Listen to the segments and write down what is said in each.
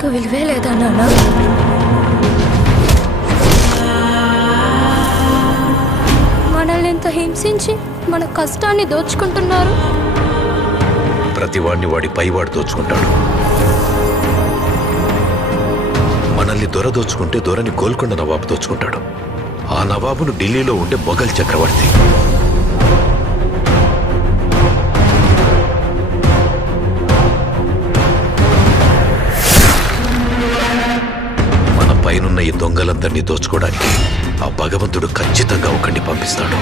ప్రాణాలకు విలువే లేదా నాన్న మనల్ని ఎంత హింసించి మన కష్టాన్ని దోచుకుంటున్నారు ప్రతివాడిని వాడి పై వాడు దోచుకుంటాడు మనల్ని దొర దోచుకుంటే దొరని గోల్కొండ నవాబు దోచుకుంటాడు ఆ నవాబును ఢిల్లీలో ఉండే మొఘల్ చక్రవర్తి పైనున్న ఈ దొంగలందరినీ దోచుకోవడానికి ఆ భగవంతుడు ఖచ్చితంగా ఒకటి పంపిస్తాడు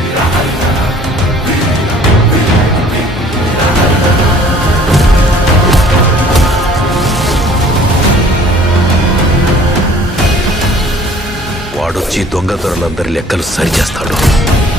వాడొచ్చి దొంగ దొరలందరి లెక్కలు సరిచేస్తాడు